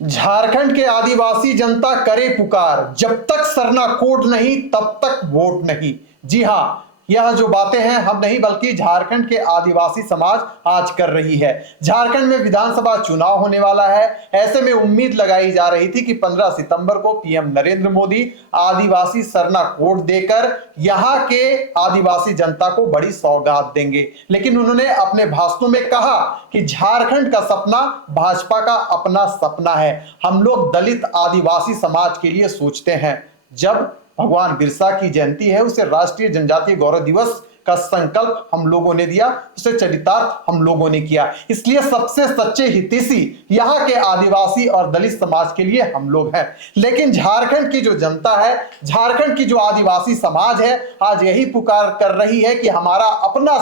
झारखंड के आदिवासी जनता करे पुकार, जब तक सरना कोड नहीं तब तक वोट नहीं। जी हां, यह जो बातें हैं हम नहीं बल्कि झारखंड के आदिवासी समाज आज कर रही है। झारखंड में विधानसभा चुनाव होने वाला है। ऐसे में उम्मीद लगाई जा रही थी कि 15 सितंबर को पीएम नरेंद्र मोदी आदिवासी सरना कोड देकर यहां के आदिवासी जनता को बड़ी सौगात देंगे, लेकिन उन्होंने अपने भाषणों में कहा कि झारखंड का सपना भाजपा का अपना सपना है। हम लोग दलित आदिवासी समाज के लिए सोचते हैं। जब भगवान बिरसा की जयंती है, उसे राष्ट्रीय जनजातीय गौरव दिवस का संकल्प हम लोगों ने दिया, उसे चरितार्थ हम लोगों ने किया। इसलिए सबसे सच्चे हितैषी यहाँ के आदिवासी और दलित समाज के लिए हम लोग हैं। लेकिन झारखंड की जो जनता है, झारखंड की जो आदिवासी समाज है, आज यही पुकार कर रही है कि हमारा अपना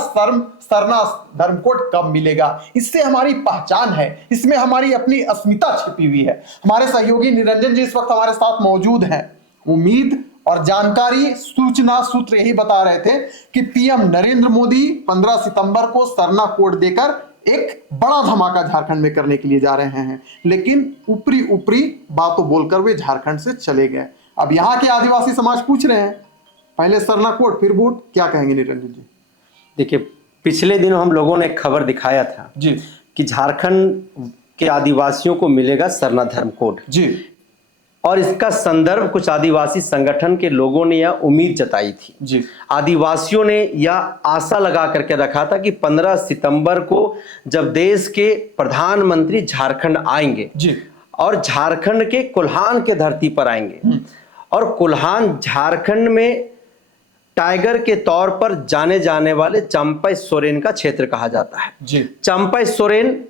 सरना धर्म कोड कब मिलेगा। इससे हमारी पहचान है, इसमें हमारी अपनी अस्मिता छिपी हुई है। हमारे सहयोगी निरंजन जी इस वक्त हमारे साथ मौजूद हैं। उम्मीद और जानकारी सूचना सूत्र यही बता रहे थे कि पीएम नरेंद्र मोदी 15 सितंबर को सरना कोड देकर एक बड़ा धमाका झारखंड में करने के लिए जा रहे हैं, लेकिन ऊपरी ऊपरी बातों बोलकर वे झारखंड से चले गए। अब यहाँ के आदिवासी समाज पूछ रहे हैं, पहले सरना कोड फिर वोट, क्या कहेंगे निरंजन जी? देखिए, पिछले दिनों हम लोगों ने एक खबर दिखाया था जी कि झारखंड के आदिवासियों को मिलेगा सरना धर्म कोड जी, और इसका संदर्भ कुछ आदिवासी संगठन के लोगों ने यह उम्मीद जताई थी जी। आदिवासियों ने यह आशा लगा करके रखा था कि 15 सितंबर को जब देश के प्रधानमंत्री झारखंड आएंगे जी और झारखंड के कोल्हान के धरती पर आएंगे, और कोल्हान झारखंड में टाइगर के तौर पर जाने जाने वाले चंपई सोरेन का क्षेत्र कहा जाता है जी। चंपई सोरेन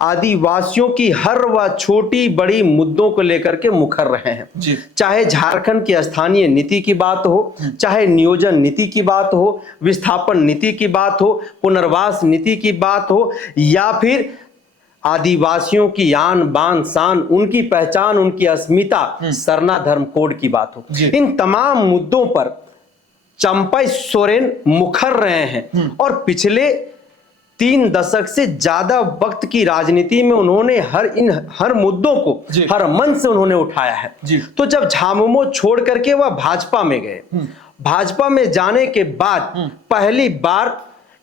आदिवासियों की हर वह छोटी बड़ी मुद्दों को लेकर के मुखर रहे हैं जी। चाहे झारखंड की स्थानीय नीति की बात हो, चाहे नियोजन नीति की बात हो, विस्थापन नीति की बात हो, पुनर्वास नीति की बात हो, या फिर आदिवासियों की आन बान शान, उनकी पहचान, उनकी अस्मिता, सरना धर्म कोड की बात हो, इन तमाम मुद्दों पर चंपई सोरेन मुखर रहे हैं। और पिछले 3 दशक से ज्यादा वक्त की राजनीति में उन्होंने हर मुद्दों को हर मंच से उन्होंने उठाया है। तो जब झामुमो छोड़ करके वह भाजपा में गए, भाजपा में जाने के बाद पहली बार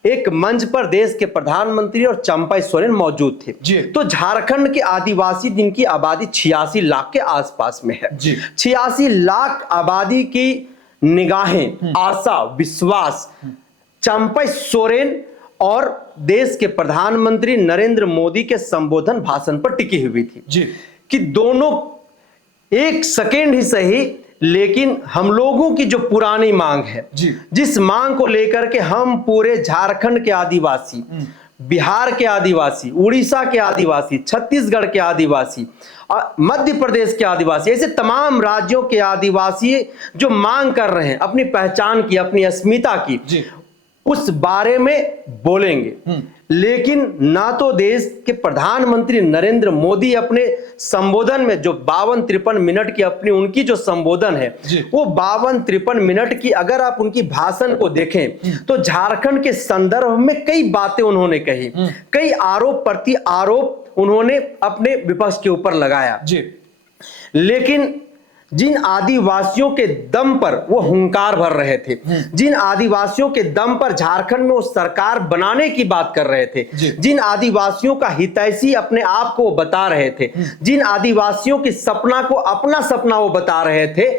एक मंच पर देश के प्रधानमंत्री और चंपई सोरेन मौजूद थे। तो झारखंड के आदिवासी जिनकी आबादी 86 लाख के आसपास में है, 86 लाख आबादी की निगाहें, आशा, विश्वास चंपई सोरेन और देश के प्रधानमंत्री नरेंद्र मोदी के संबोधन भाषण पर टिकी हुई थी कि दोनों एक सेकेंड ही सही, लेकिन हम लोगों की जो पुरानी मांग है, जिस मांग को लेकर के हम पूरे झारखंड के आदिवासी, बिहार के आदिवासी, उड़ीसा के आदिवासी, छत्तीसगढ़ के आदिवासी, मध्य प्रदेश के आदिवासी, ऐसे तमाम राज्यों के आदिवासी जो मांग कर रहे हैं अपनी पहचान की, अपनी अस्मिता की, उस बारे में बोलेंगे। लेकिन ना तो देश के प्रधानमंत्री नरेंद्र मोदी अपने संबोधन में जो 52-53 मिनट की अपनी उनकी जो संबोधन है, वो 52-53 मिनट की अगर आप उनकी भाषण को देखें तो झारखंड के संदर्भ में कई बातें उन्होंने कही, कई आरोप प्रति आरोप उन्होंने अपने विपक्ष के ऊपर लगाया। लेकिन जिन आदिवासियों के दम पर वो हुंकार भर रहे थे, जिन आदिवासियों के दम पर झारखंड में वो सरकार बनाने की बात कर रहे थे, जिन आदिवासियों का हितैषी अपने आप को वो बता रहे थे, जिन आदिवासियों की सपना को अपना सपना वो बता रहे थे,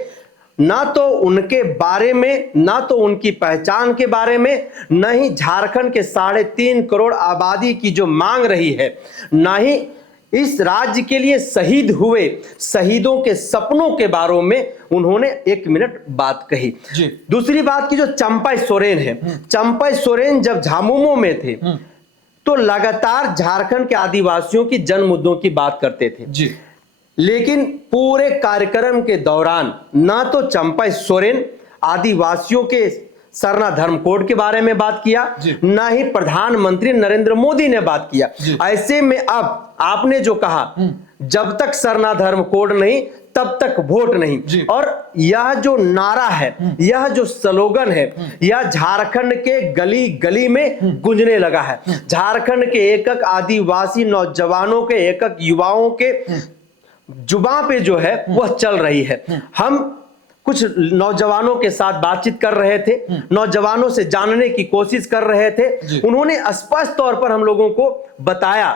ना तो उनके बारे में, ना तो उनकी पहचान के बारे में, न ही झारखंड के 3.5 करोड़ आबादी की जो मांग रही है, ना ही इस राज्य के लिए शहीद हुए शहीदों के सपनों के बारे में उन्होंने 1 मिनट बात कही। दूसरी बात की जो चंपई सोरेन है, चंपई सोरेन जब झामुमो में थे तो लगातार झारखंड के आदिवासियों की जन मुद्दों की बात करते थे। लेकिन पूरे कार्यक्रम के दौरान ना तो चंपई सोरेन आदिवासियों के सरना धर्म कोड के बारे में बात किया, ना ही प्रधानमंत्री नरेंद्र मोदी ने बात किया। ऐसे में अब आपने जो कहा, जब तक सरना धर्म कोड नहीं तब तक वोट नहीं, और यह जो नारा है, यह जो स्लोगन है, यह झारखंड के गली गली में गूंजने लगा है। झारखंड के एक एक आदिवासी नौजवानों के, एक एक युवाओं के जुबान पे जो है वह चल रही है। हम कुछ नौजवानों के साथ बातचीत कर रहे थे, नौजवानों से जानने की कोशिश कर रहे थे। उन्होंने स्पष्ट तौर पर हम लोगों को बताया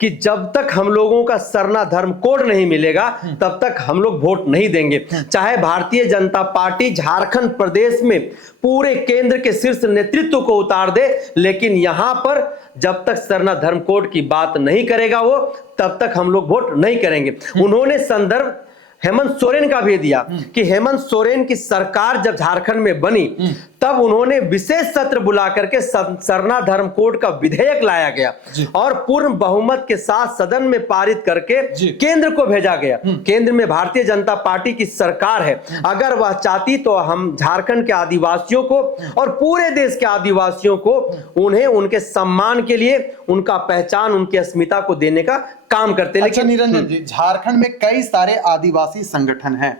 कि जब तक हम लोगों का सरना धर्म कोड नहीं मिलेगा तब तक हम लोग वोट नहीं देंगे। चाहे भारतीय जनता पार्टी झारखंड प्रदेश में पूरे केंद्र के शीर्ष नेतृत्व को उतार दे, लेकिन यहां पर जब तक सरना धर्म कोड की बात नहीं करेगा वो, तब तक हम लोग वोट नहीं करेंगे। उन्होंने संदर्भ हेमंत सोरेन का भी दिया कि हेमंत सोरेन की सरकार जब झारखंड में बनी तब उन्होंने विशेष सत्र बुला करके सरना धर्म कोड का विधेयक लाया गया और पूर्ण बहुमत के साथ सदन में पारित करके केंद्र को भेजा गया। केंद्र में भारतीय जनता पार्टी की सरकार है। अगर वह चाहती तो हम झारखंड के आदिवासियों को और पूरे देश के आदिवासियों को उन्हें उनके सम्मान के लिए उनका पहचान, उनकी अस्मिता को देने का काम करते। लेकिन निरंजन जी, झारखंड में कई सारे आदिवासी संगठन हैं।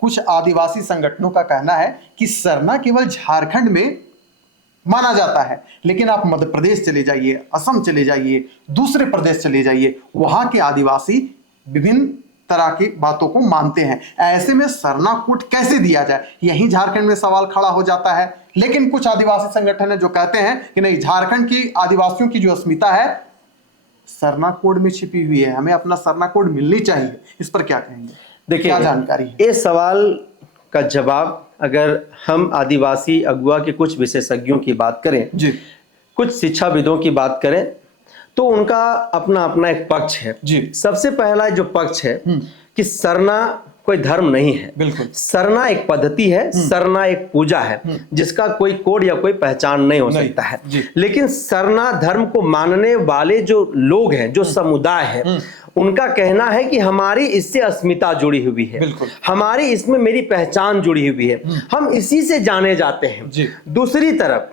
कुछ आदिवासी संगठनों का कहना है कि सरना केवल झारखंड में माना जाता है, लेकिन आप मध्य प्रदेश चले जाइए, असम चले जाइए, दूसरे प्रदेश चले जाइए, वहां के आदिवासी विभिन्न तरह की बातों को मानते हैं। ऐसे में सरना कोड कैसे दिया जाए, यही झारखंड में सवाल खड़ा हो जाता है। लेकिन कुछ आदिवासी संगठन है जो कहते हैं कि नहीं, झारखंड की आदिवासियों की जो अस्मिता है सरना कोड में छिपी हुई है, हमें अपना सरना कोड मिलनी चाहिए। इस पर क्या कहेंगे? देखिए, क्या जानकारी है? इस सवाल का जवाब अगर हम आदिवासी अगुआ के कुछ विशेषज्ञों की बात करें जी, कुछ शिक्षाविदों की बात करें तो उनका अपना अपना एक पक्ष है जी। सबसे पहला जो पक्ष है कि सरना कोई धर्म नहीं है, बिल्कुल। सरना एक पद्धति है, सरना एक पूजा है जिसका कोई कोड या कोई पहचान नहीं हो सकता है। लेकिन सरना धर्म को मानने वाले जो लोग हैं, जो समुदाय है, उनका कहना है कि हमारी इससे अस्मिता जुड़ी हुई है, हमारी इसमें मेरी पहचान जुड़ी हुई है, हम इसी से जाने जाते हैं। दूसरी तरफ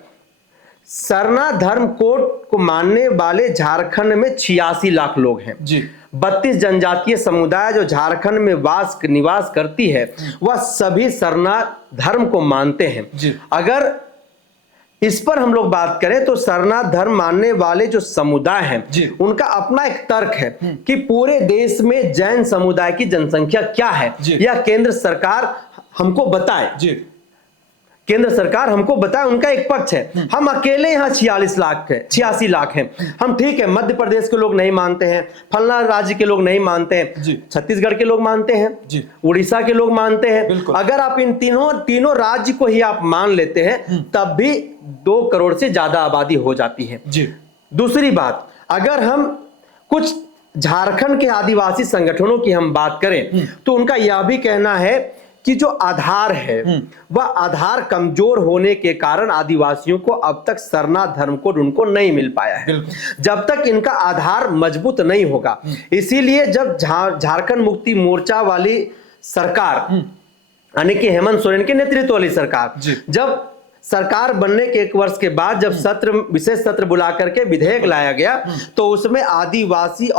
सरना धर्म कोड को मानने वाले झारखंड में 86 लाख लोग हैं। 32 जनजातीय समुदाय जो झारखंड में निवास करती है वह सभी सरना धर्म को मानते हैं। अगर इस पर हम लोग बात करें तो सरना धर्म मानने वाले जो समुदाय हैं उनका अपना एक तर्क है कि पूरे देश में जैन समुदाय की जनसंख्या क्या है यह केंद्र सरकार हमको बताए, केंद्र सरकार हमको बताए। उनका एक पक्ष है, हम अकेले यहाँ 86 लाख हैं, हम ठीक है, मध्य प्रदेश के लोग नहीं मानते हैं, फलना राज्य के लोग नहीं मानते हैं, छत्तीसगढ़ के लोग मानते हैं, उड़ीसा के लोग मानते हैं। अगर आप इन तीनों राज्य को ही आप मान लेते हैं तब भी 2 करोड़ से ज्यादा आबादी हो जाती है। दूसरी बात, अगर हम कुछ झारखंड के आदिवासी संगठनों की हम बात करें तो उनका यह भी कहना है कि जो आधार है वह आधार कमजोर होने के कारण आदिवासियों को अब तक सरना धर्म कोड उनको नहीं मिल पाया है, जब तक इनका आधार मजबूत नहीं होगा। इसीलिए जब झारखंड मुक्ति मोर्चा वाली सरकार यानी कि हेमंत सोरेन के नेतृत्व वाली सरकार जब सरकार बनने के 1 वर्ष के बाद जब विशेष सत्र बुला करके विधेयक लाया गया तो उसमें आदिवासी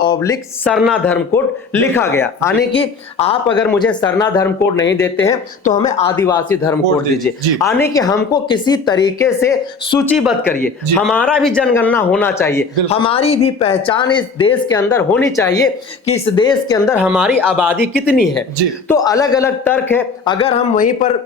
/ सरना धर्म कोड लिखा गया, यानी कि आप अगर मुझे सरना धर्म कोड नहीं देते हैं तो हमें आदिवासी धर्म कोड दीजिए, यानी कि हमको किसी तरीके से सूचीबद्ध करिए, हमारा भी जनगणना होना चाहिए, हमारी भी पहचान इस देश के अंदर होनी चाहिए कि इस देश के अंदर हमारी आबादी कितनी है। तो अलग अलग तर्क है। अगर हम वहीं पर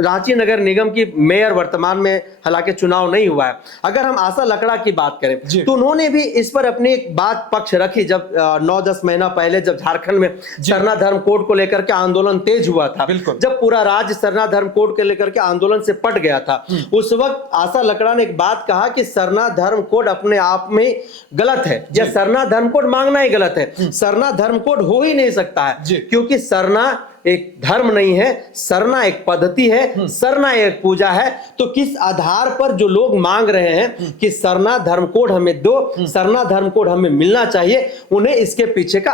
रांची नगर निगम की मेयर, वर्तमान में हालांकि चुनाव नहीं हुआ है, अगर हम आशा लकड़ा की बात करें तो उन्होंने भी इस पर अपनी एक बात पक्ष रखी। जब 9-10 महीना पहले जब झारखंड में सरना धर्म कोड को लेकर के आंदोलन तेज हुआ था, जब पूरा राज्य सरना धर्म कोड को लेकर के आंदोलन से पट गया था, उस वक्त आशा लकड़ा ने एक बात कहा कि सरना धर्म कोड अपने आप में गलत है, या सरना धर्म कोड मांगना ही गलत है, सरना धर्म कोड हो ही नहीं सकता है, क्योंकि सरना एक धर्म नहीं है, सरना एक पद्धति है, सरना एक पूजा है। तो किस आधार पर जो लोग मांग रहे हैं कि सरना धर्म कोड हमें दो, सरना धर्म कोड हमें मिलना चाहिए, उन्हें इसके पीछे का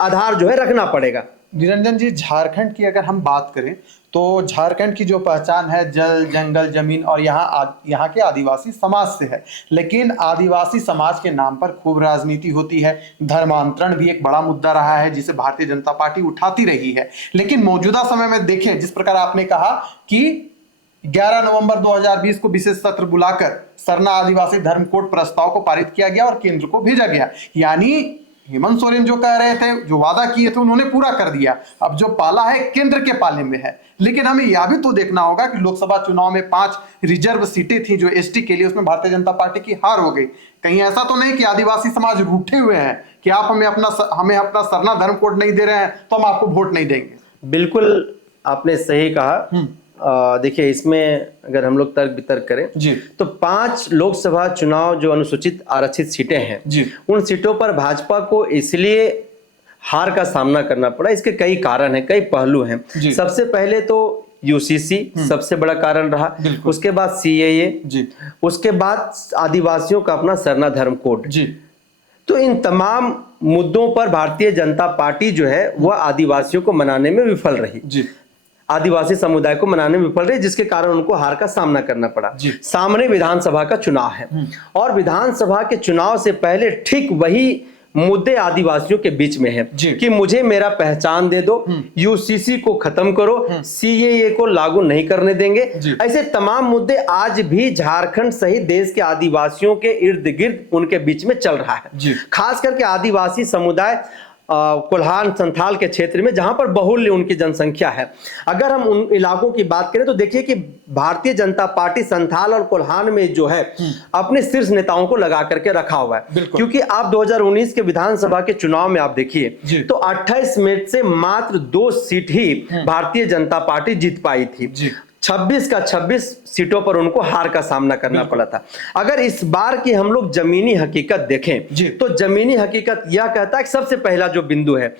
आधार जो है रखना पड़ेगा। निरंजन जी, झारखंड की अगर हम बात करें तो झारखंड की जो पहचान है जल, जंगल, जमीन और यहाँ के आदिवासी समाज से है। लेकिन आदिवासी समाज के नाम पर खूब राजनीति होती है। धर्मांतरण भी एक बड़ा मुद्दा रहा है जिसे भारतीय जनता पार्टी उठाती रही है। लेकिन मौजूदा समय में देखें, जिस प्रकार आपने कहा कि 11 नवंबर 2020 को विशेष सत्र बुलाकर सरना आदिवासी धर्म कोड प्रस्ताव को पारित किया गया और केंद्र को भेजा गया, यानी हेमंत सोरेन जो कह रहे थे, जो वादा किए थे, उन्होंने पूरा कर दिया। अब जो पाला है केंद्र के पाले में है। लेकिन हमें यह भी तो देखना होगा कि लोकसभा चुनाव में 5 रिजर्व सीटें थी जो एसटी के लिए, उसमें भारतीय जनता पार्टी की हार हो गई। कहीं ऐसा तो नहीं कि आदिवासी समाज रूठे हुए हैं कि आप हमें अपना सरना धर्म कोड नहीं दे रहे हैं तो हम आपको वोट नहीं देंगे। बिल्कुल आपने सही कहा। देखिए, इसमें अगर हम लोग तर्क वितर्क करें जी, तो 5 लोकसभा चुनाव जो अनुसूचित आरक्षित सीटें हैं जी, उन सीटों पर भाजपा को इसलिए हार का सामना करना पड़ा। इसके कई कारण हैं, कई पहलू हैं। जी। सबसे पहले तो यूसीसी सबसे बड़ा कारण रहा, उसके बाद सीएए, जी, उसके बाद आदिवासियों का अपना सरना धर्म कोड। जी, तो इन तमाम मुद्दों पर भारतीय जनता पार्टी जो है वह आदिवासियों को मनाने में विफल रही, जी, आदिवासी समुदाय को मनाने में विफल रही, जिसके कारण उनको हार का सामना करना पड़ा। सामने विधानसभा का चुनाव है और विधानसभा के चुनाव से पहले ठीक वही मुद्दे आदिवासियों के बीच में है कि मुझे मेरा पहचान दे दो, यूसीसी को खत्म करो, सीएए को लागू नहीं करने देंगे। ऐसे तमाम मुद्दे आज भी झारखंड सहित देश के आदिवासियों के इर्द गिर्द उनके बीच में चल रहा है। खास करके आदिवासी समुदाय कोल्हान संथाल के क्षेत्र में, जहां पर बहुल्य उनकी जनसंख्या है। अगर हम उन इलाकों की बात करें तो देखिए कि भारतीय जनता पार्टी संथाल और कोल्हान में जो है अपने शीर्ष नेताओं को लगा करके रखा हुआ है। क्योंकि आप 2019 के विधानसभा के चुनाव में आप देखिए तो 28 में से मात्र 2 सीट ही भारतीय जनता पार्टी जीत पाई थी। 26 का 26 सीटों पर उनको हार का सामना करना पड़ा था। अगर इस बार की हम लोग जमीनी हकीकत देखें तो जमीनी हकीकत यह कहता है कि सबसे पहला जो बिंदु है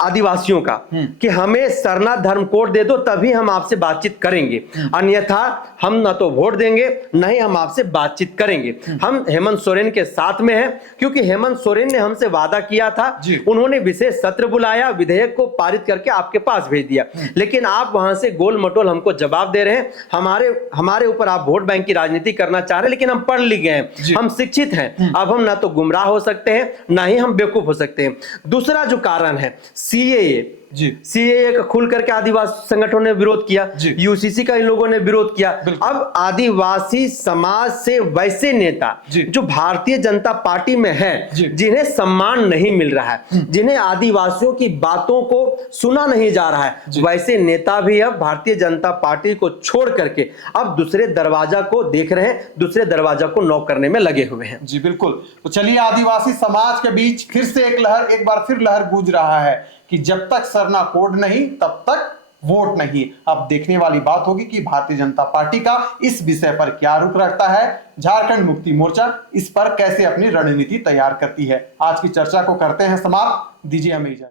आदिवासियों का कि हमें सरना धर्म कोड दे दो तभी हम आपसे बातचीत करेंगे, अन्यथा हम ना तो वोट देंगे न ही हम आपसे बातचीत करेंगे। हम हेमंत सोरेन के साथ में हैं क्योंकि हेमंत सोरेन ने हमसे वादा किया था, उन्होंने विशेष सत्र बुलाया, विधेयक को पारित करके आपके पास भेज दिया, लेकिन आप वहां से गोल मटोल हमको जवाब दे रहे हैं। हमारे ऊपर आप वोट बैंक की राजनीति करना चाह रहे हैं, लेकिन हम पढ़ लिख गए हैं, हम शिक्षित हैं, अब हम ना तो गुमराह हो सकते हैं ना ही हम बेवकूफ हो सकते हैं। दूसरा जो कारण है सीएए, सीएए का खुल करके आदिवासी संगठनों ने विरोध किया, यूसीसी का इन लोगों ने विरोध किया। अब आदिवासी समाज से वैसे नेता जो भारतीय जनता पार्टी में है, जिन्हें सम्मान नहीं मिल रहा है, जिन्हें आदिवासियों की बातों को सुना नहीं जा रहा है, वैसे नेता भी अब भारतीय जनता पार्टी को छोड़ करके अब दूसरे दरवाजा को देख रहे हैं, दूसरे दरवाजा को नॉक करने में लगे हुए हैं। जी बिल्कुल। तो चलिए, आदिवासी समाज के बीच फिर से एक बार फिर लहर गूंज रहा है कि जब तक सरना कोड नहीं तब तक वोट नहीं। अब देखने वाली बात होगी कि भारतीय जनता पार्टी का इस विषय पर क्या रुख रखता है, झारखंड मुक्ति मोर्चा इस पर कैसे अपनी रणनीति तैयार करती है। आज की चर्चा को करते हैं समाप्त, दीजिए हमें इजाजत।